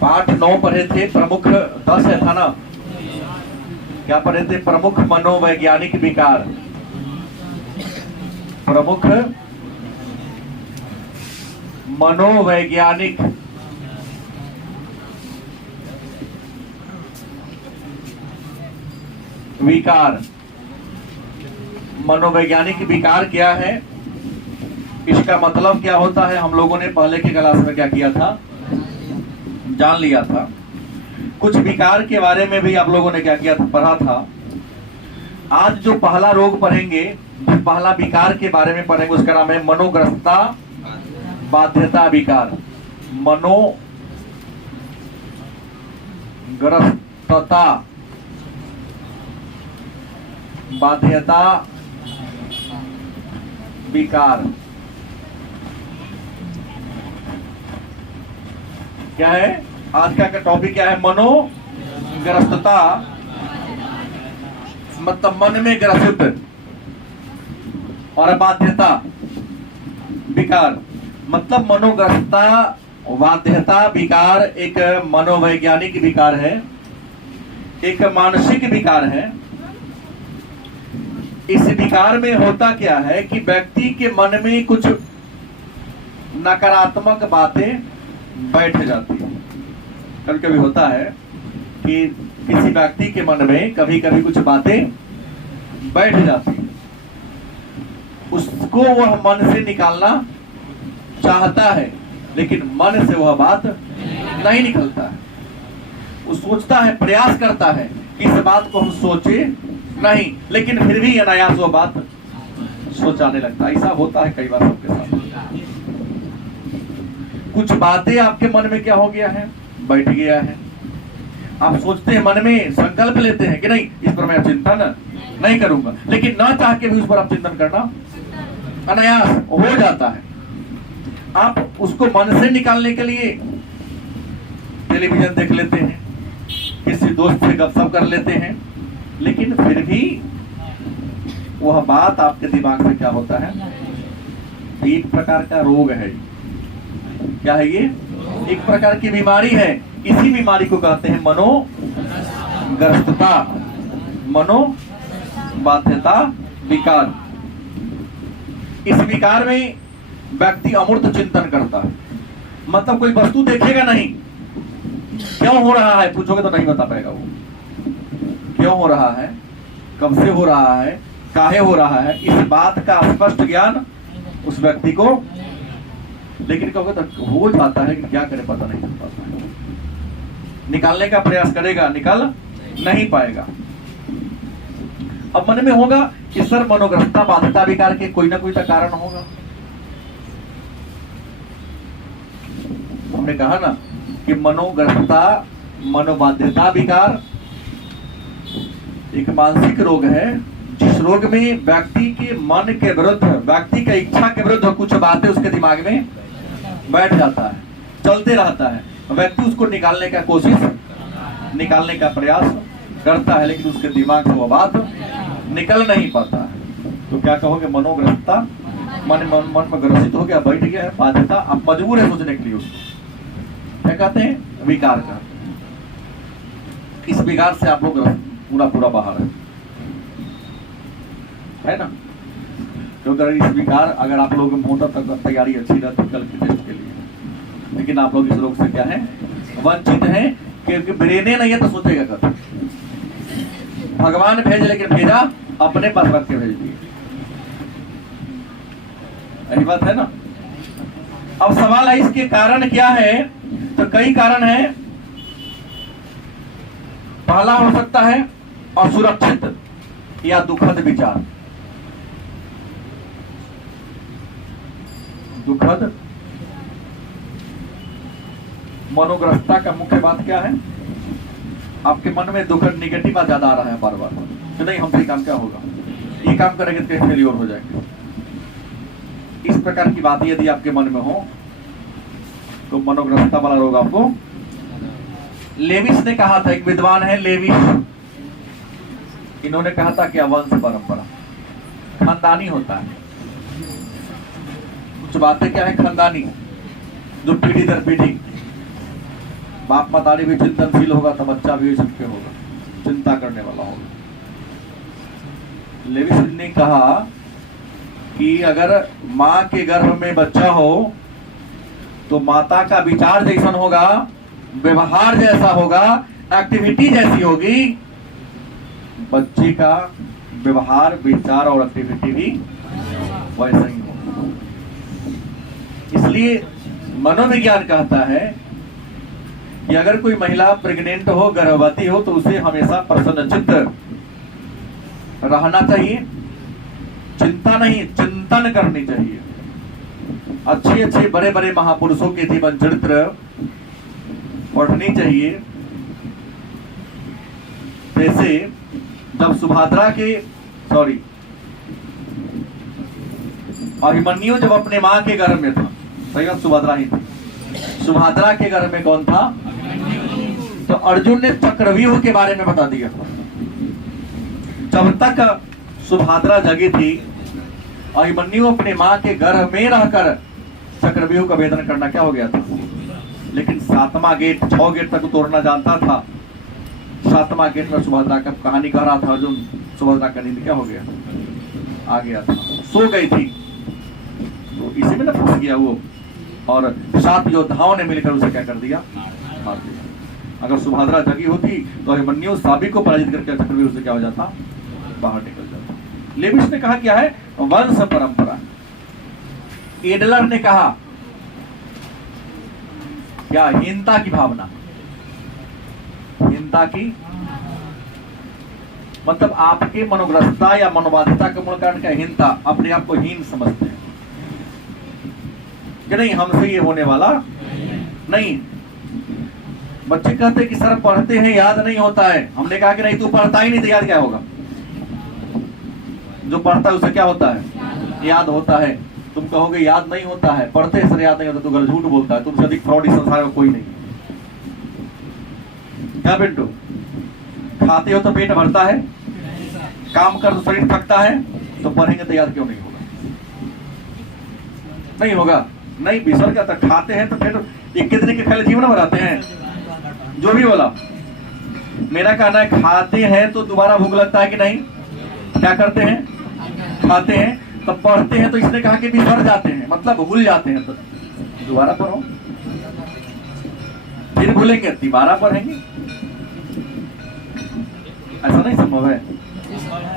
पाठ 9 पढ़े थे, प्रमुख 10 है था ना, क्या पढ़े थे? प्रमुख मनोवैज्ञानिक विकार। प्रमुख मनोवैज्ञानिक विकार। मनोवैज्ञानिक विकार क्या है, इसका मतलब क्या होता है, हम लोगों ने पहले की क्लास में क्या किया था, जान लिया था। कुछ विकार के बारे में भी आप लोगों ने क्या किया था, पढ़ा था। आज जो पहला रोग पढ़ेंगे, जो पहला विकार के बारे में पढ़ेंगे, उसका नाम है मनोग्रस्तता बाध्यता विकार। मनोग्रस्तता बाध्यता विकार क्या है? आज का टॉपिक क्या है? मनोग्रस्तता, मतलब मन में ग्रसित, और बाध्यता विकार, मतलब मनोग्रस्तता बाध्यता विकार एक मनोवैज्ञानिक विकार है, एक मानसिक विकार है। इस विकार में होता क्या है कि व्यक्ति के मन में कुछ नकारात्मक बातें बैठ जाती है। कभी कभी होता है कि किसी व्यक्ति के मन में कभी कभी कुछ बातें बैठ जाती है, उसको वह मन से निकालना चाहता है, लेकिन मन से वह बात नहीं निकलता है। वो सोचता है, प्रयास करता है कि इस बात को हम सोचे नहीं, लेकिन फिर भी अनायास वो बात सोचाने लगता है। ऐसा होता है कई बार सबके साथ। कुछ बातें आपके मन में क्या हो गया है, बैठ गया है। आप सोचते हैं, मन में संकल्प लेते हैं कि नहीं, इस पर मैं चिंतन नहीं करूंगा, लेकिन ना चाह के भी उस पर आप चिंतन करना अनायास हो जाता है। आप उसको मन से निकालने के लिए टेलीविजन देख लेते हैं, किसी दोस्त से गपशप कर लेते हैं, लेकिन फिर भी वह बात आपके दिमाग में क्या होता है, एक प्रकार का रोग है। क्या है ये? एक प्रकार की बीमारी है। इसी बीमारी को कहते हैं मनोग्रस्तता, मनोबाध्यता विकार। इस विकार में व्यक्ति अमूर्त चिंतन करता है, मतलब कोई वस्तु देखेगा नहीं, क्यों हो रहा है पूछोगे तो नहीं बता पाएगा वो क्यों हो रहा है, कब से हो रहा है, काहे हो रहा है, इस बात का स्पष्ट ज्ञान उस व्यक्ति को, लेकिन कहोगे तो हो जाता है कि क्या करे पता नहीं चल पाता है। निकालने का प्रयास करेगा, निकल नहीं पाएगा। अब मन में होगा कि सर मनोग्रस्तता बाध्यता विकार के कोई ना कोई तो कारण होगा। हमने कहा ना कि मनोग्रस्तता मनोबाध्यता विकार एक मानसिक रोग है, जिस रोग में व्यक्ति के मन के विरुद्ध, व्यक्ति की इच्छा के विरुद्ध कुछ बातें उसके दिमाग में बैठ जाता है, चलते रहता है। व्यक्ति उसको निकालने का कोशिश, निकालने का प्रयास करता है, लेकिन उसके दिमाग से वो बात निकल नहीं पाता है। तो क्या कहोगे? मनोग्रस्तता, मन में ग्रसित हो गया, बैठ गया है। बाध्यता, आप मजबूर है सोचने के लिए उसको क्या कहते हैं? विकार का। इस विकार से आप लोग पूरा बाहर है ना। क्योंकि इस विकार, अगर आप लोग मोटा तक तैयारी अच्छी रहती कल के टेस्ट के लिए, लेकिन आप लोग इस रोग से क्या है, वंचित हैं, क्योंकि ब्रेने नहीं है तो सोचेगा कर। भगवान भेज, लेकिन भेजा अपने पास रख के भेज दिए। यही बात है ना। अब सवाल है इसके कारण क्या है, तो कई कारण है। पहला हो सकता है असुरक्षित या दुखद विचार। दुखद मनोग्रस्तता का मुख्य बात क्या है? आपके मन में दुखद नेगेटिव बात ज्यादा आ रहा है बार बार, तो नहीं हमसे काम क्या होगा, ये काम करेंगे तो कहीं फेलियर हो जाएंगे। इस प्रकार की बातें यदि आपके मन में हो तो मनोग्रस्तता वाला रोग आपको। लेविस ने कहा था, एक विद्वान है लेविस, इन्होंने कहा था कि वंश परंपरा खानदानी होता है। कुछ बातें क्या है खानदानी, जो पीढ़ी दर पीढ़ी बाप मतारी भी चिंतनशील होगा तो बच्चा भी सबके होगा, चिंता करने वाला होगा। लेविस ने कहा कि अगर माँ के गर्भ में बच्चा हो तो माता का विचार जैसा होगा, व्यवहार जैसा होगा, एक्टिविटी जैसी होगी, बच्चे का व्यवहार, विचार और एक्टिविटी भी वैसा ही होगा। इसलिए मनोविज्ञान कहता है कि अगर कोई महिला प्रेग्नेंट हो, गर्भवती हो, तो उसे हमेशा प्रसन्नचित्त रहना चाहिए, चिंता नहीं, चिंतन करनी चाहिए। अच्छे अच्छे बड़े बड़े महापुरुषों के जीवन चरित्र पढ़नी चाहिए। जैसे जब सुभद्रा के अभिमन्यु जब अपने मां के गर्भ में था, सही बात, सुभद्रा ही थी। सुभद्रा के गर्भ में कौन था? तो अर्जुन ने चक्रव्यूह के बारे में बता दिया। जब तक सुभद्रा जगी थी, अभिमन्यु अपने मां के गर्भ में रहकर चक्रव्यूह का भेदन करना क्या हो गया था। लेकिन 7वां गेट, 6 गेट तक तोड़ना जानता था। 7वां गेट में सुभद्रा का कहानी कह रहा था अर्जुन, सुभद्रा का नींद क्या हो गया, आ गया था, सो गई थी, तो इसी में ना फंस गया वो, और 7 योद्धाओं ने मिलकर उसे क्या कर दिया, मार दिया। अगर सुभद्रा जगी होती तो अभिमन्यु साबी को पराजित करके चक्रव्यूह से क्या हो जाता, बाहर निकल जाता। लेविस ने कहा क्या है, वंश परंपरा। एडलर ने कहा क्या, हीनता की भावना। हीनता की मतलब आपके मनोग्रस्तता या मनोबाधिता के मूल कारण क्या, हीनता, अपने आप को हीन समझते हैं कि नहीं हमसे ये होने वाला नहीं। बच्चे कहते हैं कि सर पढ़ते हैं याद नहीं होता है। हमने कहा कि नहीं, तू पढ़ता ही नहीं तो याद क्या होगा। जो पढ़ता है उसे क्या होता है, याद होता है। तुम कहोगे याद नहीं होता है, पढ़ते सर याद नहीं होता, तो झूठ बोलता है। तुमसे अधिक फ्रॉड इस संसार में कोई नहीं। क्या पिंटू, खाते हो तो पेट भरता है, काम कर तो शरीर थकता है, तो पढ़ेंगे तो याद क्यों नहीं होगा, नहीं होगा। नहीं विसर का खाते हैं तो फिर कितने के खाली जीवन भराते हैं, जो भी बोला। मेरा कहना है खाते हैं तो दोबारा भूख लगता है कि नहीं, क्या करते हैं, खाते हैं, तब पढ़ते हैं तो इसने कहा कि बिसर जाते हैं, मतलब भूल जाते हैं, तो दोबारा पढ़ो, फिर भूलेंगे दोबारा पढ़ेंगे। ऐसा नहीं संभव है,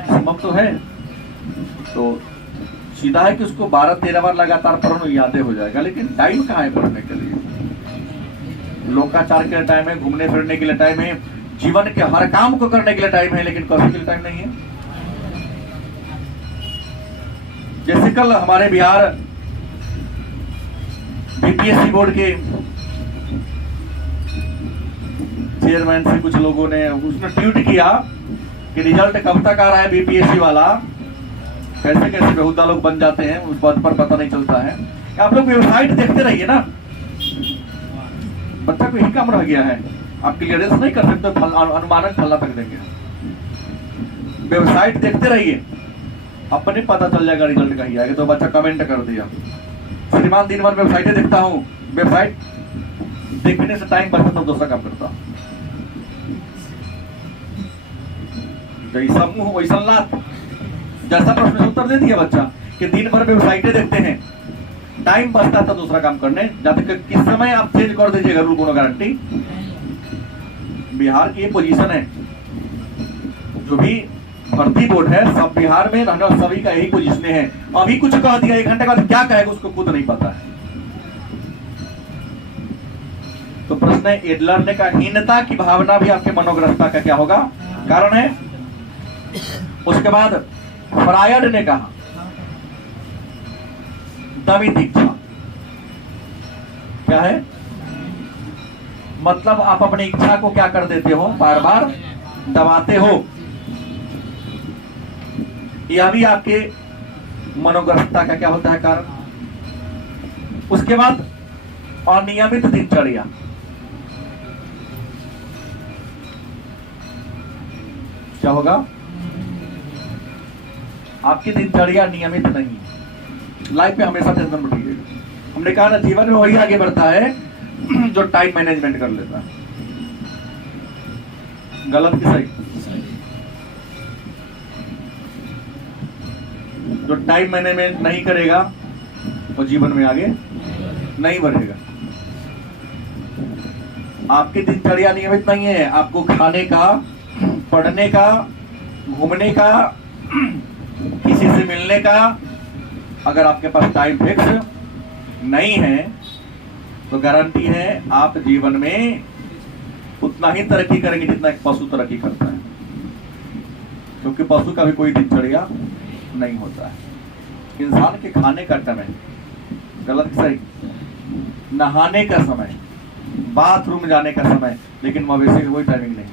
संभव तो है। तो सीधा है कि उसको 12-13 बार लगातार पढ़ो, यादें हो जाएगा। लेकिन टाइम कहाँ है पढ़ने के लिए। लोकाचार के लिए टाइम है, घूमने फिरने के लिए टाइम है, जीवन के हर काम को करने के लिए टाइम है, लेकिन कभी के लिए टाइम नहीं है। जैसे कल हमारे बिहार बीपीएससी बोर्ड के चेयरमैन से कुछ लोगों ने उसने ट्वीट किया कि रिजल्ट कब तक आ रहा है बीपीएससी वाला, कैसे कैसे बेहुदा लोग बन जाते हैं, उस बात पर पता नहीं चलता है। आप लोग वेबसाइट देखते रहिए ना, बच्चा को यही काम रह गया है। आप क्लियरेंस नहीं कर सकते, अनुमानक फलना तक देंगे। वेबसाइट देखते रहिए, अपने पता चल जाएगा रिजल्ट कहीं आएगा। तो बच्चा कमेंट कर दिया, श्रीमान दिन भर वेबसाइटें देखता हूँ, वेबसाइट देखने से टाइम बचता तो दूसरा काम करता। जैसा मुंह वैसा लात, जैसा प्रश्न से उत्तर दे दिया बच्चा कि दिन भर वेबसाइटें देखते हैं, टाइम बचता था दूसरा काम करने जाते। किस समय आप चेंज कर दीजिएगा रूल, कोनो गारंटी। बिहार की ये पोजीशन है, जो भी भर्ती बोर्ड है सब बिहार में रहने वाले सभी का यही पोजीशन है। अभी कुछ कह दिया, 1 घंटे बाद क्या कहेगा उसको खुद नहीं पता है। तो प्रश्न है, एडलर ने कहा हीनता की भावना भी आपके मनोग्रस्ता का क्या होगा, कारण है। उसके बाद फ्रायड ने कहा दमित इच्छा। क्या है मतलब, आप अपनी इच्छा को क्या कर देते हो, बार बार दबाते हो। यह भी आपके मनोग्रस्तता का क्या होता है, कारण। उसके बाद अनियमित दिनचर्या। क्या होगा, आपकी दिनचर्या नियमित नहीं, लाइफ में हमेशा टेंशन बढ़ी है। हमने कहा ना, जीवन में वही आगे बढ़ता है जो टाइम मैनेजमेंट कर लेता है। गलत कि सही? जो टाइम मैनेजमेंट नहीं करेगा वो जीवन में आगे नहीं बढ़ेगा। आपकी दिनचर्या नियमित नहीं है, आपको खाने का, पढ़ने का, घूमने का, किसी से मिलने का, अगर आपके पास टाइम फिक्स नहीं है तो गारंटी है आप जीवन में उतना ही तरक्की करेंगे जितना एक पशु तरक्की करता है, क्योंकि पशु का भी कोई दिनचर्या नहीं होता है। इंसान के खाने का समय, गलत कि सही? नहाने का समय, बाथरूम जाने का समय, लेकिन मवेशी की कोई टाइमिंग नहीं है।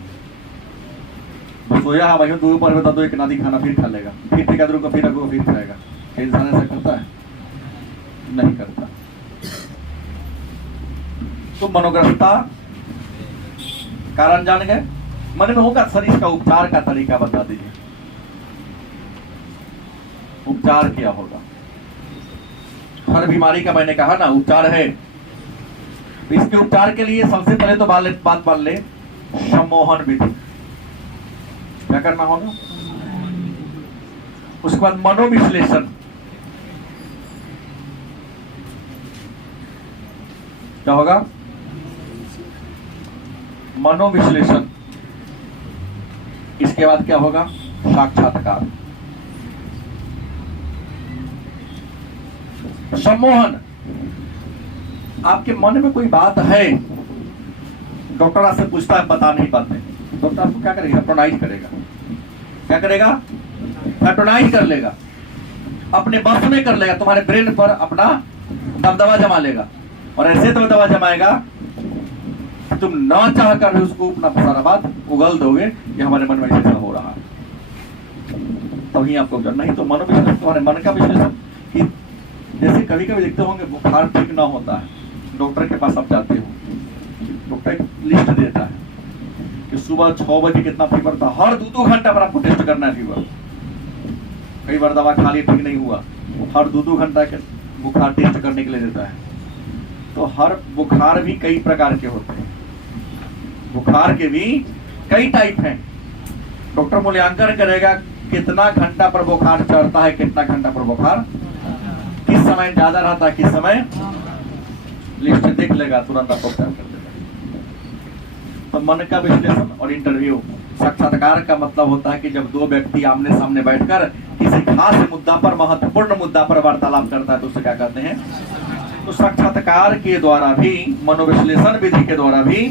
वो सोया है भाई, दो पर बता दो, एक नादी खाना फिर खा लेगा, फिर टिका दूर फिर रखो फिर खाएगा। इंसान ऐसा करता है? नहीं करता। तो मनोग्रस्ता कारण जान गए। मन में होगा सर, इसका उपचार का तरीका बता दीजिए। उपचार क्या होगा? हर बीमारी का मैंने कहा ना उपचार है। तो इसके उपचार के लिए सबसे पहले तो बात मान ले, सम्मोहन विधि। क्या करना होगा? उसके बाद मनोविश्लेषण। क्या होगा? मनोविश्लेषण। इसके बाद क्या होगा? साक्षात्कार। सम्मोहन, आपके मन में कोई बात है, डॉक्टर आपसे पूछता है, बता नहीं पाते, डॉक्टर आपको क्या करेगा? हेप्नोटाइज करेगा। क्या करेगा? हेप्नोटाइज कर लेगा, अपने बस में कर लेगा, तुम्हारे ब्रेन पर अपना दबदबा जमा लेगा, और ऐसे दबदबा जमाएगा तुम ना चाह कर भी उसको अपना सारा बात उगल दोगे कि हमारे मन में ऐसा हो रहा है, तभी आपको नहीं तो मनोविश्लेषण, तुम्हारे मन का विश्लेषण। कि जैसे कभी कभी देखते होंगे बुखार ठीक ना होता है, डॉक्टर के पास आप जाते हो, डॉक्टर एक लिस्ट देता है कि सुबह 6 बजे कितना फीवर था, हर 2-2 घंटा पर आपको टेस्ट करना है फीवर। कई बार दवा खा ली ठीक नहीं हुआ, हर 2-2 घंटा के बुखार टेस्ट करने के लिए देता है। तो हर बुखार भी कई प्रकार के होते हैं, बुखार के भी कई टाइप हैं। डॉक्टर मूल्यांकन करेगा कितना घंटा पर बुखार चढ़ता है, कितना घंटा पर बुखार, किस समय ज्यादा रहता है, किस समय, लिस्ट देख लेगा, तुरंत आपको उपचार कर देगा। तो मन का विश्लेषण और इंटरव्यू। साक्षात्कार का मतलब होता है कि जब दो व्यक्ति आमने सामने बैठकर किसी खास मुद्दा पर, महत्वपूर्ण मुद्दा पर वार्तालाप करता है तो उसे क्या कहते हैं? तो साक्षात्कार के द्वारा भी, मनोविश्लेषण विधि के द्वारा भी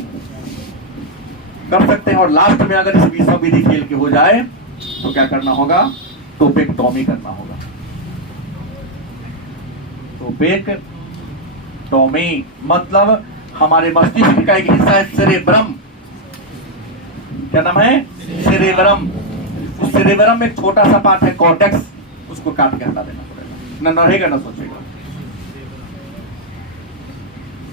कर सकते हैं। और लास्ट में अगर इस सब विधि फेल के हो जाए तो क्या करना होगा? टोपेक्टोमी करना होगा। टोपेक्टोमी मतलब हमारे मस्तिष्क का एक हिस्सा है सेरेब्रम। क्या नाम है? सेरेब्रम। उस सेरेब्रम में एक छोटा सा पार्ट है कॉर्टेक्स, उसको काट के हटा देना पड़ेगा, न रहेगा न सोचेगा।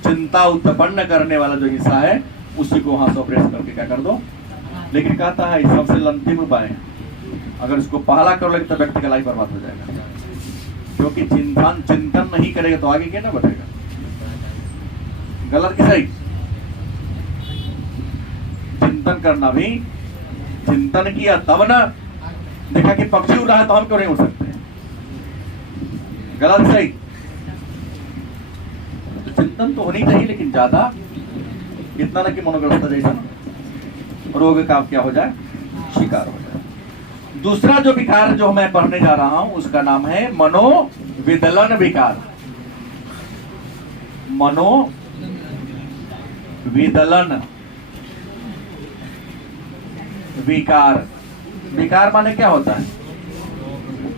चिंता उत्पन्न करने वाला जो हिस्सा है उसी को वहां से ऑपरेट करके क्या कर दो। लेकिन कहता है सबसे अंतिम उपाय है, अगर इसको पहला कर लोगे तो व्यक्ति का लाइफ बर्बाद हो जाएगा, क्योंकि चिंतन नहीं करेगा तो आगे क्या ना बढ़ेगा। गलत कि सही? चिंतन करना भी, चिंतन किया तब ना देखा कि पक्षी उड़ रहा है तो हम क्यों नहीं उड़ सकते? गलत सही? तो चिंतन तो होनी चाहिए, लेकिन ज्यादा इतना ना कि मनोग्रस्त जैसा रोग का क्या हो जाए, शिकार हो जाए। दूसरा जो विकार जो मैं पढ़ने जा रहा हूं उसका नाम है मनोविदलन विकार। मनोविदलन विकार। विकार माने क्या होता है?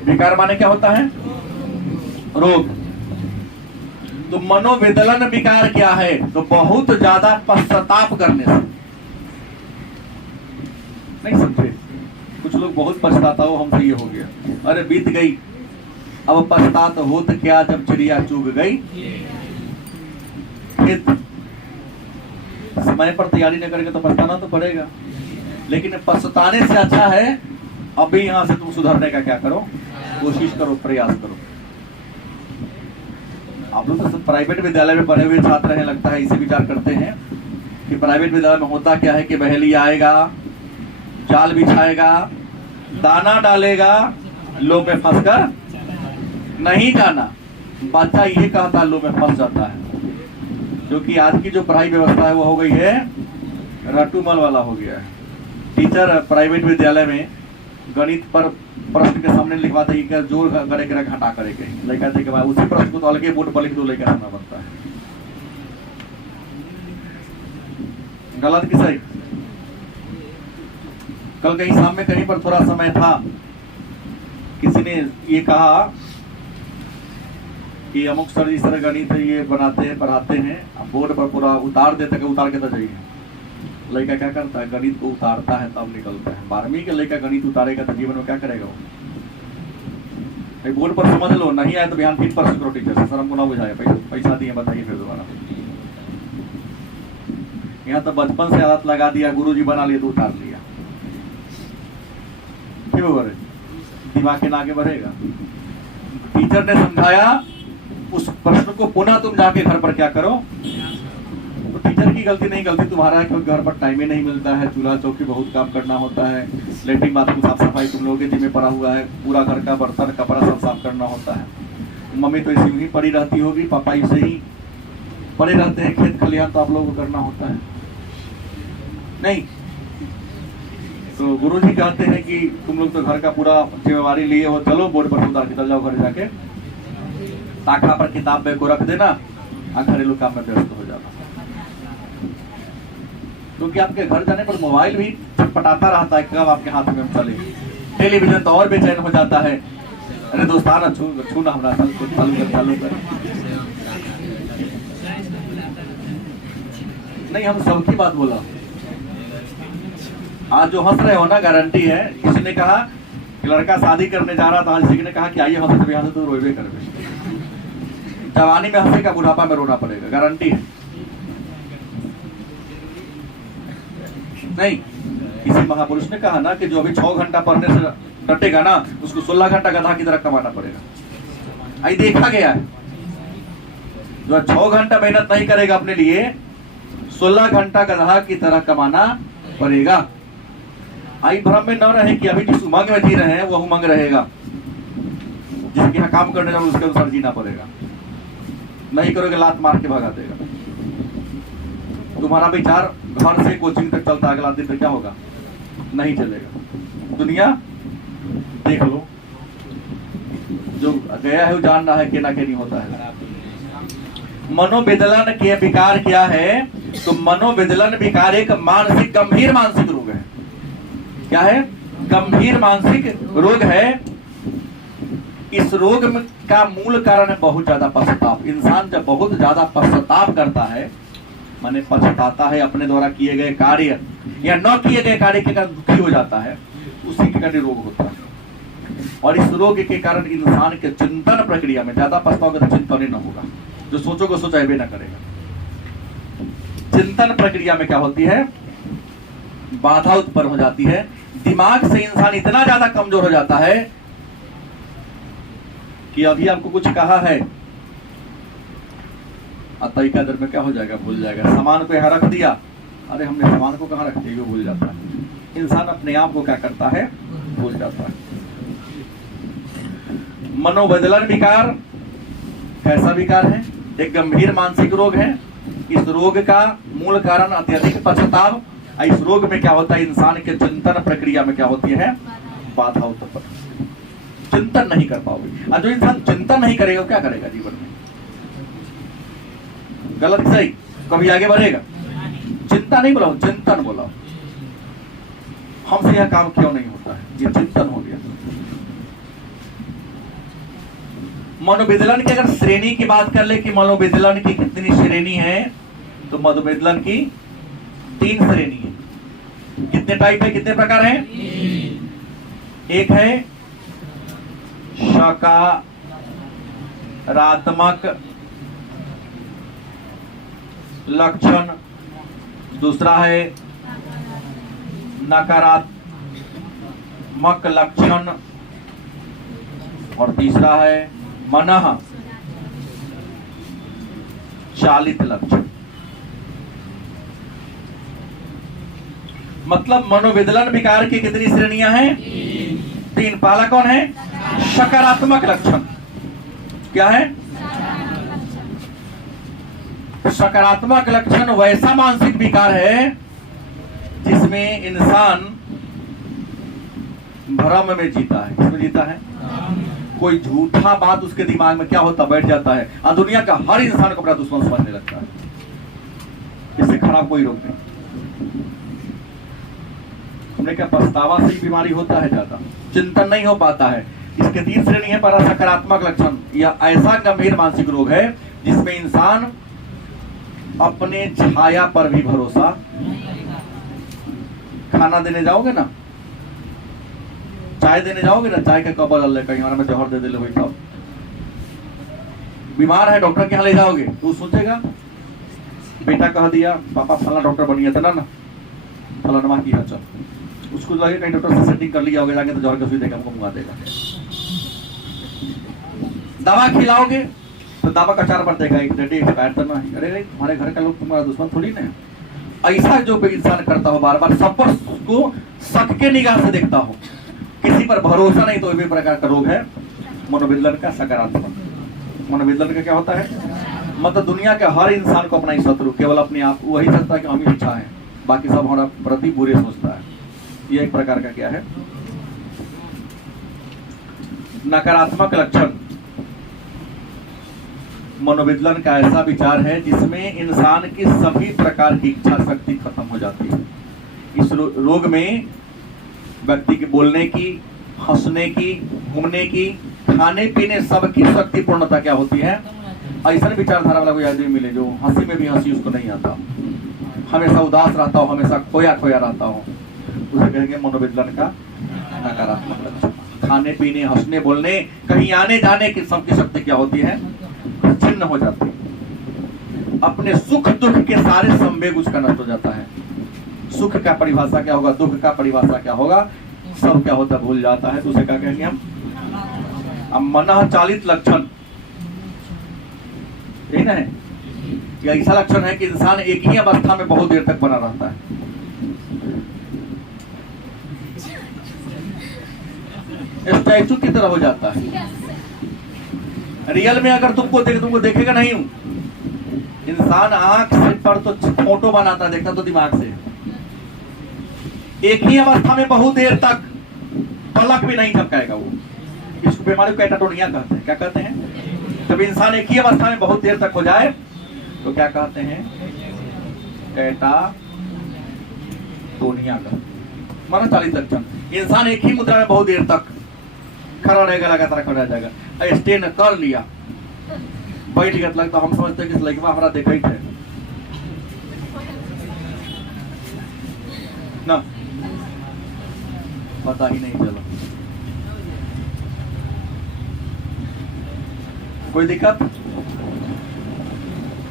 विकार माने क्या होता है? रोग। तो मनोविदलन विकार क्या है? तो बहुत ज्यादा पश्चाताप करने से। नहीं समझे? कुछ लोग बहुत पछताता हो, हमसे ये हो गया, अरे बीत गई, अब पछतात हो तो क्या जब चिड़िया चुग गई। समय पर तैयारी नहीं करेंगे तो पछताना तो पड़ेगा, लेकिन पछताने से अच्छा है अभी यहां से तुम सुधरने का क्या करो, कोशिश करो, प्रयास करो। आप लोग तो प्राइवेट विद्यालय में पढ़े हुए छात्र हैं, लगता है इसे विचार करते हैं कि प्राइवेट विद्यालय में होता क्या है कि पहली आएगा, जाल बिछाएगा, दाना डालेगा, लोभ में फंसकर नहीं जाना। बच्चा ये कहता है लोभ में फंस जाता है, क्योंकि आज की जो पढ़ाई व्यवस्था है वो हो गई है रटूमल वाला हो गया है। टीचर प्राइवेट विद्यालय में गणित पर प्रश्न के सामने लिखवाते हैं कि जोड़ करेगा घटा करेगा, लड़का थे कि भाई उसी प्रश्न को तो अलग बोर्ड पर लिख दो, लड़का करना बनता है। गलत कि सही? कल कहीं सामने कहीं पर थोड़ा समय था, किसी ने ये कहा कि अमुक सर इस तरह गणित ये बनाते हैं, पढ़ाते हैं, बोर्ड पर पूरा उतार देते हैं, उतार के तो जाइए। लड़का क्या करता है, गणित को उतारता है तब निकलता है। 12वीं के लड़का गणित उतारेगा तो जीवन में क्या करेगा वो? बोर्ड पर समझ लो, नहीं आए तो बिहान फिर प्रश्न करो टीचर से, सर हमको ना बुझाए, पैसा दिए बताइए फिर दोबारा। यहाँ तो बचपन से आदत लगा दिया, गुरुजी बना लिए तो उतार लिया, क्यों बढ़े? दिमाग के आगे बढ़ेगा। टीचर ने समझाया, उस प्रश्न को पुनः तुम जाके घर पर क्या करो। तो टीचर की गलती नहीं, गलती तुम्हारा है, क्योंकि घर पर टाइम ही नहीं मिलता है, चूल्हा चौकी बहुत काम करना होता है, लेटरिन बाथरूम साफ सफाई तुम लोगों के जिम्मे पड़ा हुआ है, पूरा घर का बर्तन कपड़ा सब साफ करना होता है। मम्मी तो इसी में पड़ी रहती होगी, पापा इसे ही पड़े रहते हैं, खेत खलिहान तो आप लोगों को करना होता है नहीं। तो गुरुजी कहते हैं कि तुम लोग तो घर का पूरा जिम्मेवारी लिए हो, चलो बोर्ड पर उतार के चल जाओ, घर जाके ताखा पर किताब बैग को रख देना और घरेलू काम में व्यस्त हो जाना। क्योंकि आपके घर जाने पर मोबाइल भी छटपटाता रहता है, कब आपके हाथ में हम चले। टेलीविजन तो और बेचैन हो जाता है, अरे दोस्ताना छू ना हमारा चालू कर। नहीं, हम सबकी बात बोला। आज जो हंस रहे हो ना, गारंटी है। किसी ने कहा कि लड़का शादी करने जा रहा था, आज किसी ने कहा कि आइए हंसे, तो यहाँ से तो रोइबे करबे। जवानी में हंसेगा, बुढ़ापा में रोना पड़ेगा, गारंटी है। नहीं, किसी महापुरुष ने कहा ना कि जो अभी 6 घंटा पढ़ने से डटेगा ना, उसको 16 घंटा गधा की तरह कमाना पड़ेगा। आई देखा गया है, जो 6 घंटा मेहनत नहीं करेगा अपने लिए, 16 घंटा गधा की तरह कमाना पड़ेगा। आई भ्रम में न रहे कि अभी जिस उमंग में जी रहे हैं वह उमंग रहेगा, जिसके यहाँ काम करने जाओ उसके अनुसार जीना पड़ेगा। नहीं करोगे लात मार के भगा देगा। तुम्हारा विचार घर से कोचिंग तक चलता है, अगला दिन तक क्या होगा? नहीं चलेगा। दुनिया देख लो, जो गया है वो जान रहा है कि ना नहीं होता है। मनोविदलन के विकार क्या है? तो मनोविदलन विकार एक मानसिक, गंभीर मानसिक रोग है। क्या है? गंभीर मानसिक रोग है। इस रोग का मूल कारण है बहुत ज्यादा पश्चाताप। इंसान जब बहुत ज्यादा पश्चाताप करता है, माने पछताता है अपने द्वारा किए गए कार्य या न किए गए कार्य के कारण दुखी हो जाता है, उसी के कारण रोग होता है। और इस रोग के कारण इंसान के चिंतन प्रक्रिया में, ज्यादा पछताओगे तो चिंतन ही न होगा, जो सोचोगे सोचा भी ना करेगा। चिंतन प्रक्रिया में क्या होती है? बाधा उत्पन्न हो जाती है। दिमाग से इंसान इतना ज्यादा कमजोर हो जाता है कि अभी आपको कुछ कहा है, तरीका दर में क्या हो जाएगा? भूल जाएगा। सामान को यहाँ रख दिया, अरे हमने सामान को कहाँ रख दिया, भूल जाता है। इंसान अपने आप को क्या करता है? भूल जाता है। मनोविदलन विकार कैसा विकार है? एक गंभीर मानसिक रोग है। इस रोग का मूल कारण अत्यधिक पश्चाताप। इस रोग में क्या होता है? इंसान के चिंतन प्रक्रिया में क्या होती है? बाधा उत्पन्न। चिंतन नहीं कर पाओगे। और जो इंसान चिंतन नहीं करेगा क्या करेगा जीवन में? गलत सही? कभी आगे बढ़ेगा? चिंता नहीं बोला, चिंतन बोला। हमसे यह काम क्यों नहीं होता है? ये चिंतन हो गया। मनोविदलन की अगर श्रेणी की बात कर ले कि मनोविदलन की कितनी श्रेणी है, तो मनोविदलन की 3 श्रेणी है। कितने टाइप है, कितने प्रकार हैं? एक है सकारात्मक लक्षण, दूसरा है नकारात्मक लक्षण, और तीसरा है मनः चालित लक्षण। मतलब मनोविदलन विकार की कितनी श्रेणियां हैं? तीन। पहला कौन है? सकारात्मक लक्षण। क्या है? सकारात्मक लक्षण वैसा मानसिक विकार है जिसमें इंसान भ्रम में जीता है। किसमें जीता है? कोई झूठा बात उसके दिमाग में क्या होता बैठ जाता है और दुनिया का हर इंसान को अपना दुश्मन समझने लगता है। इससे खराब कोई रोग नहीं। हमने क्या पछतावा से ही बीमारी होता है, ज्यादा चिंतन नहीं हो पाता है। इसके तीन श्रेणी है। पहला सकारात्मक लक्षण, यह ऐसा गंभीर मानसिक रोग है जिसमें इंसान अपने छाया पर भी भरोसा। खाना देने जाओगे ना, चाय देने जाओगे ना, चाय का कप बदल ले, कहीं हमारा में जहर दे दे ले, तब बीमार है डॉक्टर के यहाँ ले जाओगे तो सोचेगा बेटा कह दिया पापा फला डॉक्टर बन गया था ना फलानमा किया, चल उसको लगे कहीं डॉक्टर से सेटिंग कर लिया होगा, जाके तो जहर का सुई देगा, हमको मंगा देगा। दवा खिलाओगे तो दवा का 4 बार देगा, एक डेट एक्सपायर तो नहीं। अरे तुम्हारे घर का लोग तुम्हारा दुश्मन थोड़ी ना। ऐसा जो इंसान करता हो, बार बार सब पर को शक के निगाह से देखता हो, किसी पर भरोसा नहीं, तो भी प्रकार का रोग है मनोविदलन का सकारात्मक। मनोविदलन का क्या होता है? मतलब दुनिया के हर इंसान को अपना ही शत्रु, केवल अपने आप वही सोचता है कि हम ही अच्छा है, बाकी सब हमारा प्रति बुरे सोचता है। यह एक प्रकार का क्या है? नकारात्मक लक्षण मनोविदलन का ऐसा विचार है जिसमें इंसान की सभी प्रकार की इच्छा शक्ति खत्म हो जाती है। इस रोग में व्यक्ति के बोलने की, हंसने की, घूमने की, खाने पीने सबकी शक्ति पूर्णता क्या होती है? ऐसा विचारधारा वाला कोई आदमी मिले जो हंसी में भी हंसी उसको नहीं आता, हमेशा उदास रहता हो, हमेशा खोया खोया रहता हो, उसे कहेंगे मनोविदलन का नकारात्मक लक्षण। खाने पीने, हंसने, बोलने, कहीं आने जाने की सबकी शक्ति क्या होती है? छिन्न हो जाती है। अपने सुख दुख के सारे संवेग उसका नष्ट हो जाता है। सुख का परिभाषा क्या होगा, दुख का परिभाषा क्या होगा, सब क्या होता भूल जाता है। तो उसे क्या कहेंगे हम? अब मनः चालित लक्षण, यही ना है? यह ऐसा लक्षण है कि इंसान एक ही अवस्था में बहुत देर तक बना रहता है। स्टैचू की तरह हो जाता है। रियल में अगर तुमको देखेगा नहीं हूं, इंसान आंख से पर तो फोटो बनाता, देखता तो दिमाग से। एक ही अवस्था में बहुत देर तक पलक भी नहीं झपकाएगा वो। इसको बीमारी को कैटाटोनिया कहते हैं। क्या कहते हैं? जब इंसान एक ही अवस्था में बहुत देर तक हो जाए तो क्या कहते हैं? कैटाटोनिया कहते हैं। माना 40 लक्षण। इंसान एक ही मुद्रा में बहुत देर तक खड़ा रहेगा, लगातार खड़ा रह जाएगा। स्टेन कर लिया, बैठ गया, लगता हम समझते हैं कि लड़का हमारा देखा ही थे ना, पता ही नहीं चलो। कोई दिक्कत?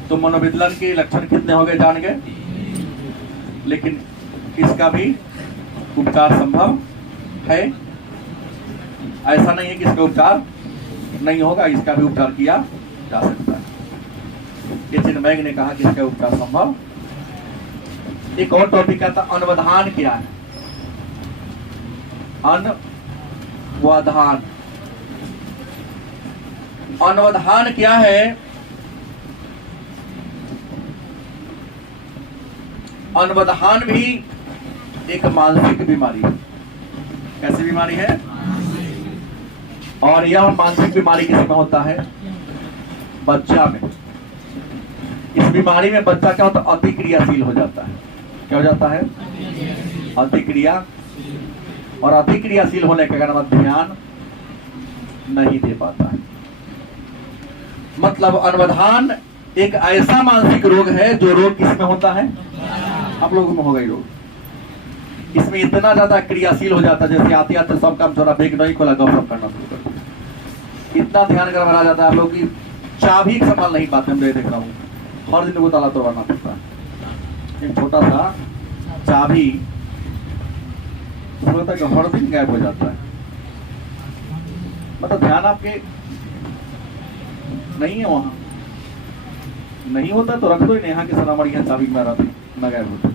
तो मनोविदलन के लक्षण कितने हो गए जान गए, लेकिन इसका भी उपचार संभव है। ऐसा नहीं है कि इसका उपचार नहीं होगा, इसका भी उपचार किया जा सकता है। ये चिन्मय ने कहा कि इसका उपचार संभव। एक और टॉपिक आता, अनवधान क्या है? अनवधान, अनवधान क्या है? अनवधान भी एक मानसिक बीमारी है। कैसी बीमारी है? और यह मानसिक बीमारी किसमें होता है? बच्चा में। इस बीमारी में बच्चा क्या होता है? अति क्रियाशील हो जाता है। क्या हो जाता है? अति क्रिया। और अति क्रियाशील होने के कारण ध्यान नहीं दे पाता है। मतलब अनवधान एक ऐसा मानसिक रोग है जो रोग किसमें होता है? आप लोगों में होगा ये रोग। इसमें इतना ज्यादा क्रियाशील हो जाता है, जैसे आते आते सब काम छोड़ा, बैग नहीं खोला, गपशप करना शुरू कर दिया। इतना ध्यान गड़बड़ा जाता है आप लोग की चाबी संभाल नहीं पाते। मैं देख रहा हूँ हर दिन को ताला तोड़ना पड़ता है। एक छोटा सा चाबी होता है कि हर दिन गायब हो जाता है। मतलब ध्यान आपके नहीं है, वहां नहीं होता तो रख दो ही नहीं। यहाँ के सलामढ़िया चाबी में रहती न गायब होती।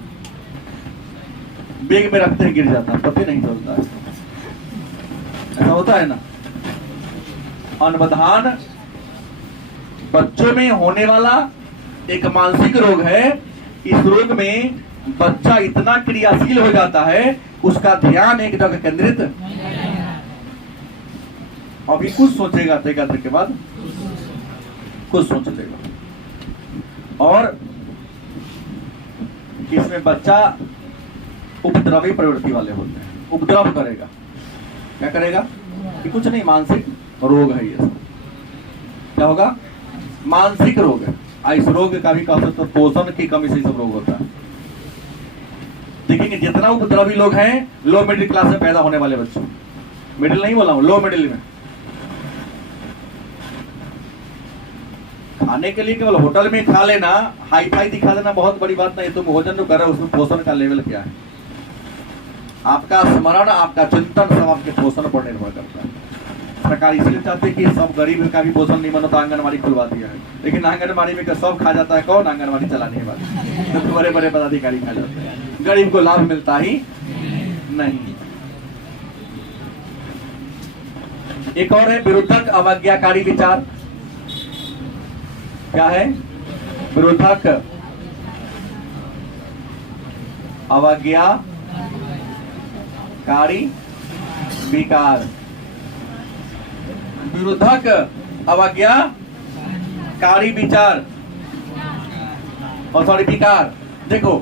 बैग में रखते ही गिर जाता है, पता नहीं चलता है। ऐसा होता है ना। अनवधान बच्चों में होने वाला एक मानसिक रोग है। इस रोग में बच्चा इतना क्रियाशील हो जाता है, उसका ध्यान एक जगह केंद्रित, अभी कुछ सोचेगा तय के बाद कुछ सोच लेगा। और इसमें बच्चा उपद्रवी प्रवृत्ति वाले होते हैं, उपद्रव करेगा। क्या करेगा? कि कुछ नहीं, मानसिक रोग है ये सब। क्या होगा? मानसिक रोग है। इस रोग का भी कह सकते तो पोषण की कमी से सब रोग होता है। देखेंगे जितना उपद्रवी लोग हैं, लो मिडिल क्लास में पैदा होने वाले बच्चों, मिडिल नहीं बोला हूं, लो मिडिल में। खाने के लिए केवल होटल में खा लेना, हाई फाई दिखा देना बहुत बड़ी बात नहीं। तुम भोजन जो कर रहे हो उसमें पोषण का लेवल क्या है? आपका स्मरण, आपका चिंतन सब आपके पोषण पर निर्भर करता है। सरकार इसलिए चाहती है कि सब गरीब का भी पोषण नहीं बनो तो आंगनबाड़ी खुलवा दिया है, लेकिन आंगनबाड़ी में सब खा जाता है। कौन? आंगनबाड़ी चलाने वाले तो बड़े बड़े पदाधिकारी खा जाते हैं, गरीब को लाभ मिलता ही नहीं। एक और है विरुद्धक अवज्ञाकारी विचार। क्या है? विरुद्धक अवज्ञाकारी विकार। विरुद्धक अवज्ञाकारी विचार और सॉरी विकार। देखो,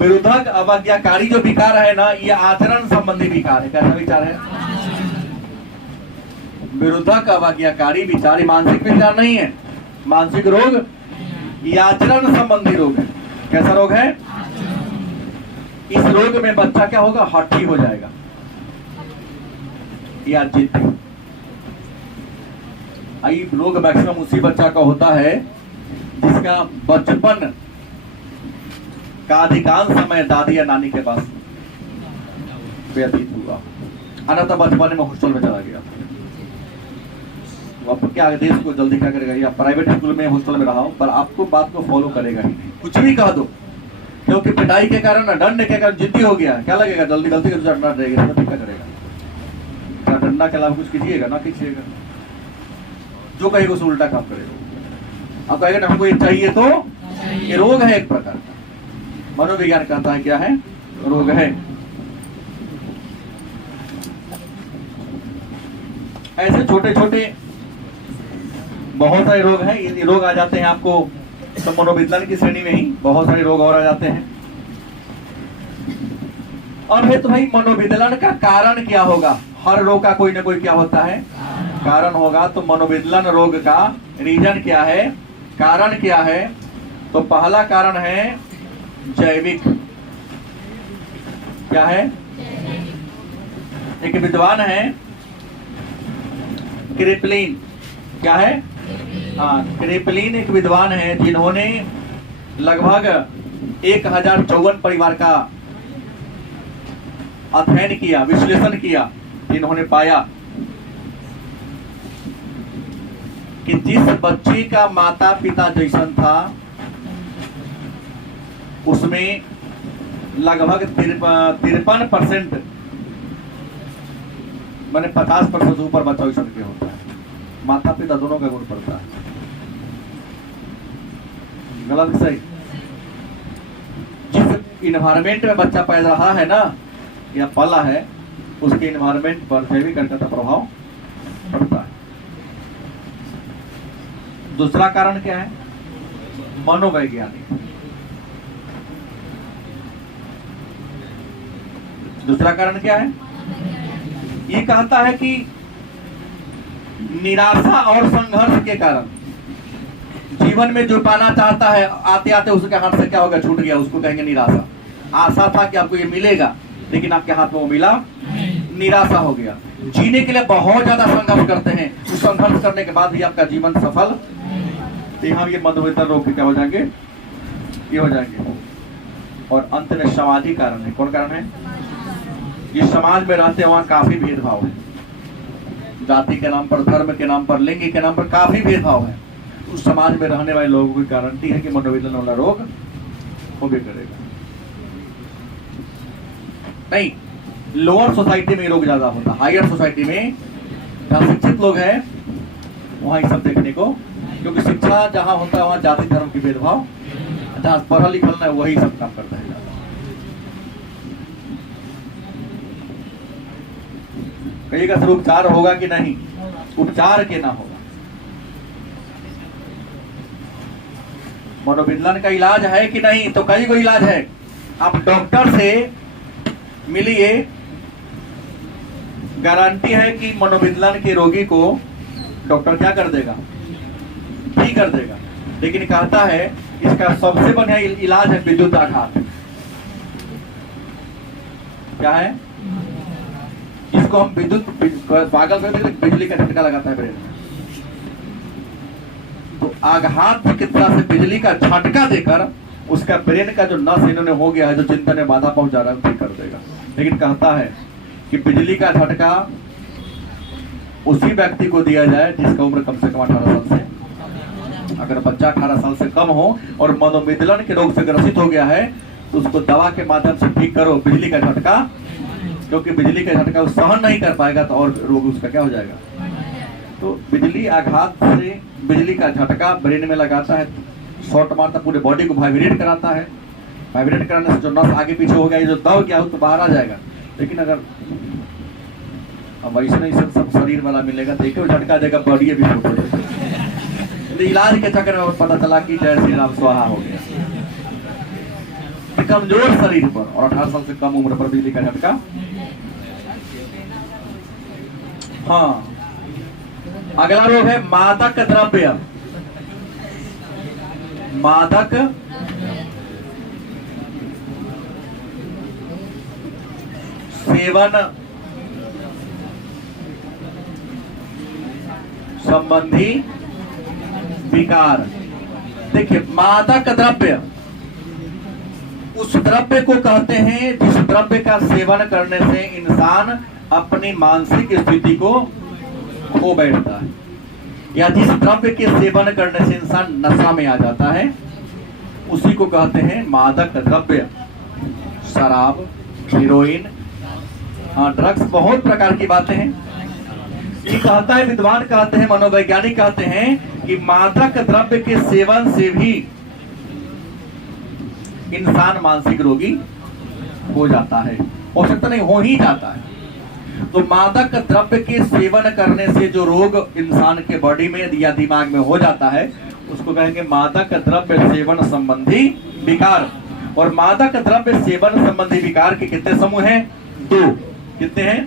विरुद्धक अवज्ञाकारी जो विकार है ना, ये आचरण संबंधी विकार है। कैसा विचार है? विरुद्धक अवज्ञाकारी विचार मानसिक विकार नहीं है, मानसिक रोग, ये आचरण संबंधी रोग है। कैसा रोग है? इस रोग में बच्चा क्या होगा? हठी हो जाएगा या जिद्दी। रोग मैक्सिमम उसी बच्चा का होता है जिसका बचपन का अधिकांश समय दादी या नानी के पास व्यतीत हुआ, अन्यथा बचपन में हॉस्टल में चला गया। आप क्या देश को जल्दी क्या करेगा? या प्राइवेट स्कूल में हॉस्टल में रहा हो, पर आपको बात को फॉलो करेगा ही नहीं, कुछ भी कह दो, क्योंकि पिटाई के कारण, दंड के कारण जिद्दी हो गया। क्या लगेगा? जल्दी गलती कर डंडा देगा, क्या करेगा? डंडा के अलावा कुछ कीजिएगा ना, कीजिएगा। जो कहेगा उसे उल्टा काम करेगा। अब कहेगा हमको ये चाहिए, तो ये रोग है एक प्रकार का। मनोविज्ञान कहता है क्या है? रोग है। ऐसे छोटे छोटे बहुत सारे रोग हैं। ये रोग आ जाते हैं आपको तो मनोविज्ञान की श्रेणी में ही बहुत सारे रोग और आ जाते हैं। अब है तो भाई मनोविज्ञान का कारण क्या होगा? हर रोग का कोई ना कोई क्या होता है? कारण होगा। तो मनोविज्ञान रोग का रीजन क्या है, कारण क्या है? तो पहला कारण है जैविक। क्या है? एक विद्वान है क्रिपलिन। क्या है? हाँ, क्रिपलिन एक विद्वान है जिन्होंने लगभग 1054 परिवार का अध्ययन किया, विश्लेषण किया। इन्होंने पाया कि जिस बच्चे का माता पिता जैसन था उसमें लगभग 53% मैंने 50% ऊपर बच्चा वैसन के होता है। माता पिता दोनों का गुण पड़ता है। गलत सही? जिस इन्वायरमेंट में बच्चा पैदा रहा है ना या पला है, उसके इन्वायरमेंट पर जैविक का प्रभाव पड़ता है। दूसरा कारण क्या है? मनोवैज्ञानिक। दूसरा कारण क्या है? ये कहता है कि निराशा और संघर्ष के कारण जीवन में जो पाना चाहता है, आते आते उसके हाथ से क्या होगा? छूट गया, उसको कहेंगे निराशा। आशा था कि आपको ये मिलेगा, लेकिन आपके हाथ में वो मिला, निराशा हो गया। जीने के लिए बहुत ज्यादा संघर्ष करते हैं, उस संघर्ष करने के बाद भी आपका जीवन सफल, तो यहाँ ये मनोविज्ञान रोग क्या हो जाएंगे? ये हो जाएंगे। और अंत में सामाजिक कारण है। कौन कारण है? ये समाज में रहते वहां काफी भेदभाव है, जाति के नाम पर, धर्म के नाम पर, लिंग के नाम पर काफी भेदभाव है। उस समाज में रहने वाले लोगों की गारंटी है कि मनोविज्ञान वाला रोग हो भी करेगा। नहीं, लोअर सोसाइटी में रोग ज्यादा होता है। हायर सोसाइटी में जहाँ शिक्षित लोग हैं वहाँ ये सब देखने को, क्योंकि शिक्षा जहाँ होता है वहाँ जाति धर्म की भेदभाव, जहाँ पढ़ा लिखा है वही सब काम करता है। कई का सिर्फ उपचार होगा कि नहीं, उपचार के ना होगा। मनोविज्ञान का इलाज है कि नहीं, तो कई को इलाज है। आप डॉक्टर से मिलिए, गारंटी है कि मनोविज्ञान के रोगी को डॉक्टर क्या कर देगा, ठीक कर देगा। लेकिन कहता है इसका सबसे बढ़िया इलाज है विद्युत आघात। क्या है? इसको हम विद्युत पागल कर बिजली का झटका लगाता है ब्रेन में। तो आघात चिकित्सा से बिजली का झटका देकर उसका ब्रेन का जो नस इन्होंने हो गया है, जो चिंतन में बाधा पहुंचा रहा है, ठीक कर देगा। लेकिन कहता है कि बिजली का झटका उसी व्यक्ति को दिया जाए जिसका उम्र कम से कम 18 साल से, अगर बच्चा 18 साल से कम हो और मनोविकलन के रोग से ग्रसित हो गया है तो उसको दवा के माध्यम से ठीक करो बिजली का झटका, क्योंकि बिजली का झटका वो सहन नहीं कर पाएगा तो और रोग उसका क्या हो जाएगा। तो बिजली आघात से बिजली का झटका ब्रेन में लगाता है, शॉर्ट मारता, पूरे बॉडी को वाइब्रेट कराता है। वाइब्रेट कराने से जो नस आगे पीछे हो गया, जो दब गया हो तो बाहर आ जाएगा। लेकिन अगर अब ऐसे नहीं सब शरीर वाला मिलेगा, देखो झटका देगा, बॉडी भी फूट जाएगा। इलाज के चक्कर में पता चला कि जय श्री राम स्वाहा हो गया। कमजोर शरीर पर और 18 साल से कम उम्र पर बिजली का झटका। हाँ, अगला रोग है मादक द्रव्य। मादक सेवन संबंधी विकार। देखिए, मादक द्रव्य उस द्रव्य को कहते हैं जिस द्रव्य का सेवन करने से इंसान अपनी मानसिक स्थिति को खो बैठता है, या जिस द्रव्य के सेवन करने से इंसान नशा में आ जाता है, उसी को कहते हैं मादक द्रव्य। शराब, हेरोइन, हाँ, ड्रग्स, बहुत प्रकार की बातें हैं। ये कहता है, विद्वान कहते हैं, मनोवैज्ञानिक कहते हैं कि मादक द्रव्य के सेवन से भी इंसान मानसिक रोगी हो जाता है, हो सकता नहीं, हो ही जाता है। तो मादक द्रव्य के सेवन करने से जो रोग इंसान के बॉडी में या दिमाग में हो जाता है उसको कहेंगे मादक द्रव्य सेवन संबंधी विकार। और मादक द्रव्य सेवन संबंधी विकार के कितने समूह हैं? 2। कितने हैं?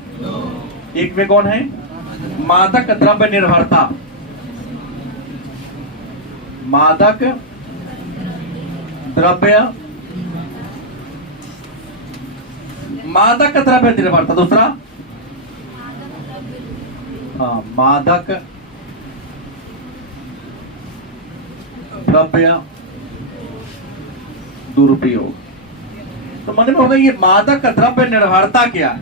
एक में कौन है? मादक द्रव्य निर्भरता। मादक द्रव्य निर्भरता। दूसरा, हाँ, मादक द्रव्य दुरुपयोग। तो मन में होगा ये मादक द्रव्य निर्भरता क्या है?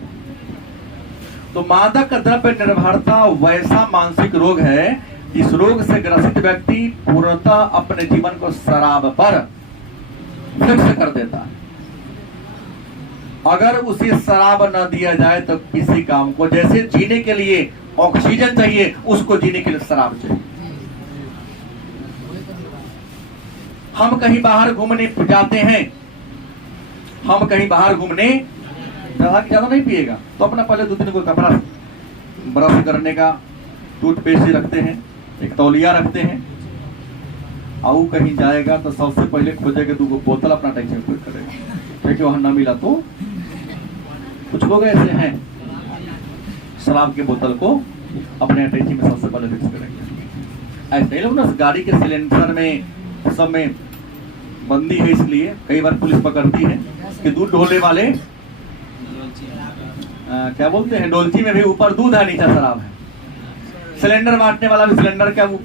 तो मादक द्रव्य निर्भरता वैसा मानसिक रोग है इस रोग से ग्रसित व्यक्ति पूर्णतः अपने जीवन को शराब पर फिक्स कर देता है। अगर उसे शराब न दिया जाए तो किसी काम को, जैसे जीने के लिए ऑक्सीजन चाहिए, उसको जीने के लिए शराब चाहिए। हम कहीं बाहर घूमने जाते हैं, हम कहीं बाहर घूमने ज्यादा नहीं पिएगा तो अपना पहले 2 दिन को कपड़ा ब्रश करने का टूथपेस्ट रखते हैं, एक तौलिया रखते हैं। आऊ कहीं जाएगा तो सबसे पहले खोजेगा 2 बोतल अपना टैक्सी में फिट करेगा, क्योंकि वहां ना मिला तो। कुछ लोग ऐसे हैं, शराब के बोतल को अपने टैक्सी में सबसे पहले फिक्स करेंगे। ऐसे ही लोग ना गाड़ी के सिलेंडर में सब में बंदी है, इसलिए कई बार पुलिस पकड़ती है कि दूध ढोने वाले क्या बोलते हैं, डोलची में भी ऊपर दूध है, नीचे शराब है। सिलेंडर बांटने वाला भी सिलेंडर क्या, वो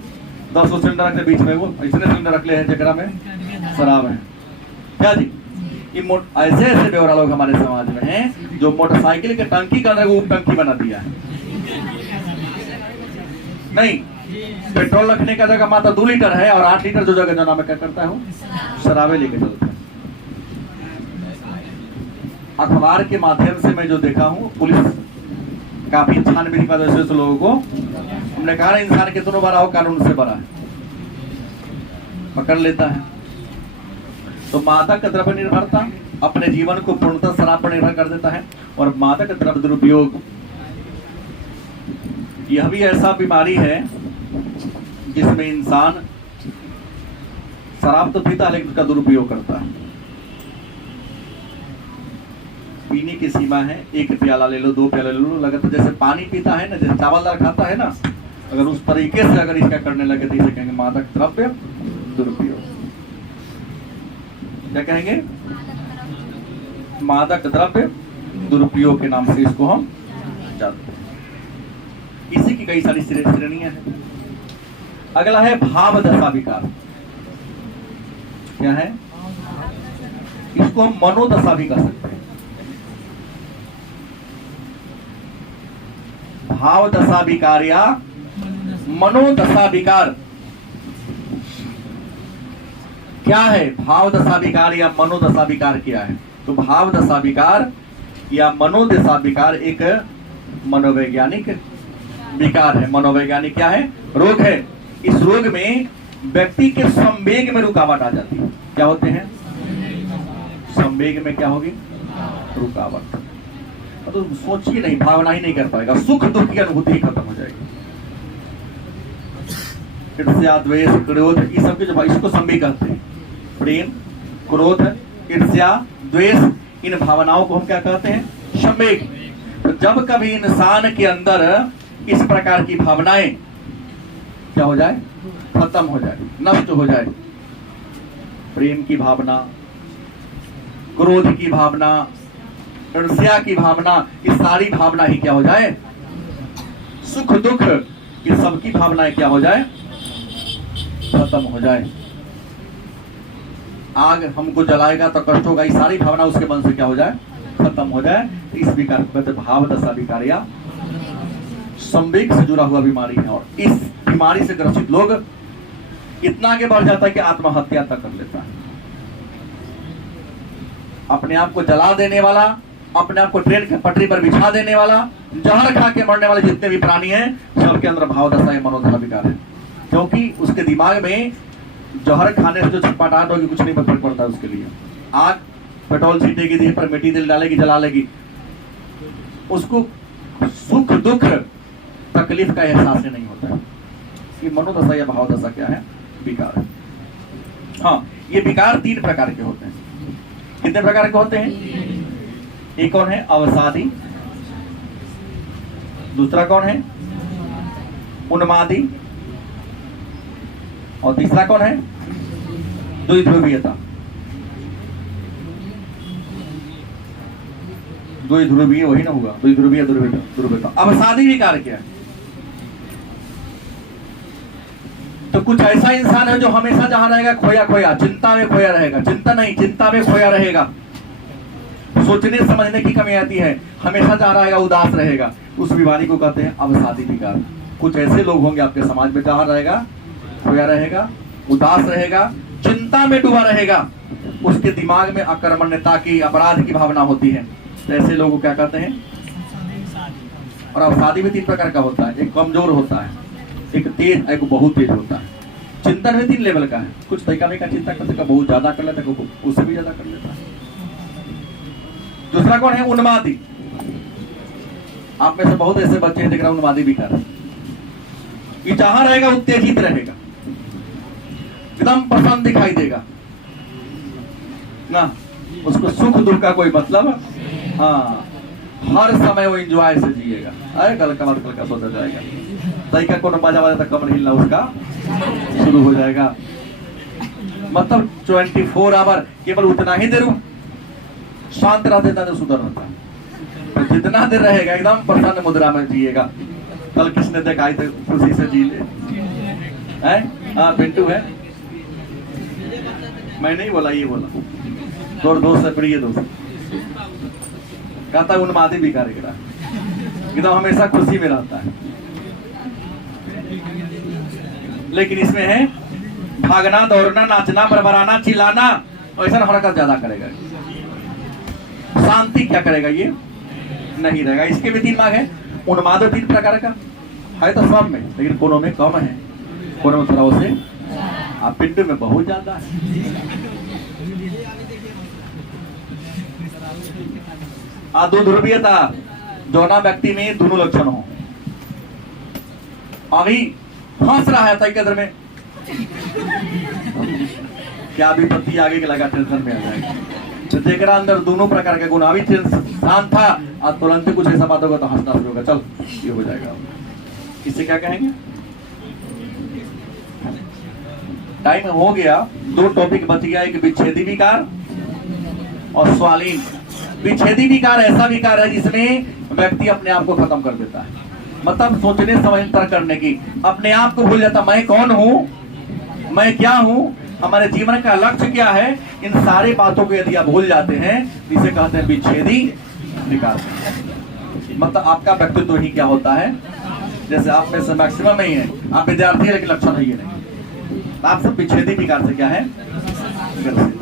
10 सिलेंडर के बीच में वो इतने सिलेंडर रख ले हैं जगह में शराब है। क्या जी, ये ऐसे ऐसे बेवड़ा लोग हमारे समाज में हैं जो मोटरसाइकिल के टंकी का अंदर वो टंकी बना दिया है। नहीं, पेट्रोल रखने का जगह मात्र 2 लीटर है और 8 लीटर जो जगह जो नाम क्या करता है वो शराबे लेके चलता है। अखबार के माध्यम से मैं जो देखा हूँ, पुलिस काफी छानबीन की वजह से लोगों को हमने कहा इंसान कितना बड़ा हो कानून से बड़ा है, पकड़ लेता है। तो मादक द्रव्य निर्भरता अपने जीवन को पूर्णतः शराब पर निर्भर कर देता है। और मादक द्रव्य दुरुपयोग यह भी ऐसा बीमारी है जिसमें इंसान शराब तो पीता है लेकिन उसका दुरुपयोग करता है। पीने की सीमा है, 1 प्याला ले लो, 2 प्याला ले लो, लगता जैसे पानी पीता है ना, जैसे चावल दाल खाता है ना, अगर उस तरीके से अगर इसका करने लगे तो इसे कहेंगे मादक द्रव्य दुरुपयोग। क्या कहेंगे? मादक द्रव्य दुरुपयोग के नाम से इसको हम जानते हैं। इसी की कई सारी श्रेणियां हैं। अगला है भाव दशा विकार। क्या है? इसको हम मनोदशा भी कह सकते हैं। भाव दशा विकार या मनोदशा विकार क्या है? भाव दशा विकार या मनोदशा विकार क्या है? तो भाव दशा विकार या मनोदशा विकार एक मनोवैज्ञानिक विकार है। मनोवैज्ञानिक क्या है? रोग है। इस रोग में व्यक्ति के संवेग में रुकावट आ जाती है। क्या होते हैं? संवेग में क्या होगी? रुकावट। तो सोचिए नहीं, भावना ही नहीं कर पाएगा, सुख दुख की अनुभूति ही खत्म हो जाएगी। ईर्ष्या, द्वेष, क्रोध, ये सब जो इसको संवेग कहते हैं। प्रेम, क्रोध, ईर्ष्या, द्वेष, इन भावनाओं को हम क्या कहते हैं? संवेग। तो जब कभी इंसान के अंदर इस प्रकार की भावनाएं क्या हो जाए? खत्म हो जाए, नष्ट हो जाए। प्रेम की भावना, क्रोध की भावना, ईर्ष्या की भावना, ये सारी भावना ही क्या हो जाए? सुख दुख, ये सबकी भावनाएं क्या हो जाए? खत्म हो जाए। आग हमको जलाएगा तो कष्ट होगा, ये सारी भावना उसके मन से क्या हो जाए? खत्म हो जाए। इस विकार को कहते भाव दशा विकार या संवेग से जुड़ा हुआ बीमारी है। और इस बीमारी से ग्रसित लोग इतना आगे बढ़ जाता है कि आत्महत्या तक कर लेता है। अपने आप को जला देने वाला, अपने आप को ट्रेन के पटरी पर बिछा देने वाला, जहर खा के मरने वाले जितने भी प्राणी हैं, सबके अंदर भाव दशा या मनोदशा विकार है। क्योंकि उसके दिमाग में जहर खाने से जो छटपटाहट होगी कुछ नहीं फर्क पड़ता है उसके लिए। आग पेट्रोल छीटेगी, देह पर मिट्टी तेल डालेगी, जला लेगी, उसको सुख दुख तकलीफ का एहसास ही नहीं होता है। ये मनोदशा या भाव दशा क्या है? विकार है। हाँ, ये विकार 3 प्रकार के होते हैं। कितने प्रकार के होते हैं? एक कौन है? अवसादी। दूसरा कौन है? उन्मादी। और तीसरा कौन है? द्विध्रुवीयता। द्विध्रुवीय वही ना होगा, द्विध्रुवीय ध्रुवीयता। अवसादी विकार क्या है? तो कुछ ऐसा इंसान है जो हमेशा जहां रहेगा खोया खोया, चिंता में खोया रहेगा, चिंता नहीं, चिंता में खोया रहेगा, सोचने समझने की कमी आती है, हमेशा जहां रहेगा उदास रहेगा। उस बीमारी को कहते हैं अवसादी विकार। कुछ ऐसे लोग होंगे आपके समाज में जहां रहेगा खोया रहेगा, उदास रहेगा, चिंता में डूबा रहेगा, उसके दिमाग में अकर्मण्यता की, अपराध की भावना होती है। तो ऐसे लोगों को क्या कहते हैं? और अवसादी भी 3 प्रकार का होता है। एक कमजोर होता है, एक तेज, एक बहुत तेज होता है। चिंतन में 3 लेवल का है। कुछ तरीका में का चिंता करते का बहुत ज्यादा कर लेता है, उससे भी ज्यादा कर लेता है। दूसरा कौन है? उन्मादी। आप में से बहुत ऐसे बच्चे हैं देख रहा उन्मादी विकार। ये जहां रहेगा उत्तेजित रहेगा, एकदम प्रसन्न दिखाई देगा ना, उसको सुख दुख का कोई मतलब, हाँ, हर समय वो एंजॉय से जिएगा। अरे कल का बाद कल का सोचा जाएगा, तरीका को बाजा बाजा तक कमर हिलना उसका शुरू हो जाएगा। मतलब 24 आवर केवल उतना ही देर शांत रह देता है, सुधर रहता है। तो जितना देर रहेगा एकदम प्रसन्न मुद्रा में जिएगा। कल किसने देखा थे खुशी से जी ले? हाँ, पिंटू है, मैं नहीं बोला, ये बोला। तो दोस्त है, प्रिय दोस्त, कहता है उन्मादी विकार एकदम हमेशा खुशी में रहता है। लेकिन इसमें है भागना, दौड़ना, नाचना, बरबराना, चिल्लाना, ऐसा हरकत ज्यादा करेगा। शांति क्या करेगा, ये नहीं रहेगा। इसके भी 3 भाग है। उन्माद 3 प्रकार का है तो सब में, लेकिन कोनों में कम है, कोनों में थोड़ा उसे, आप पिंड में बहुत ज्यादा है। दो ध्रुवीयता, दोनों व्यक्ति में दोनों लक्षण हो। अभी हंस रहा है तय कदर में, क्या विपत्ति आगे के लगा टेंशन में आ जाएगा। तो देख रहा अंदर दोनों प्रकार के गुण, अभी शांत था और तुरंत कुछ ऐसा बात होगा तो हंसना शुरू होगा, चल ये हो जाएगा। इससे क्या कहेंगे? टाइम हो गया, 2 टॉपिक बच गया, एक विच्छेदी विकार और स्वालीन। विच्छेदी विकार ऐसा विकार है जिसमें व्यक्ति अपने आप को खत्म कर देता है, मतलब सोचने समझने करने की, अपने आप को भूल जाता, मैं कौन हूं, मैं क्या हूं, हमारे जीवन का लक्ष्य क्या है। इन सारी बातों को यदि आप भूल जाते हैं, इसे कहते हैं विच्छेदी विकार। मतलब आपका व्यक्तित्व ही क्या होता है, जैसे आप में से मैक्सिमम ही है, आप विद्यार्थी है लेकिन लक्षण है ये नहीं, आप सब विच्छेदी विकार से क्या है, ग्रसित।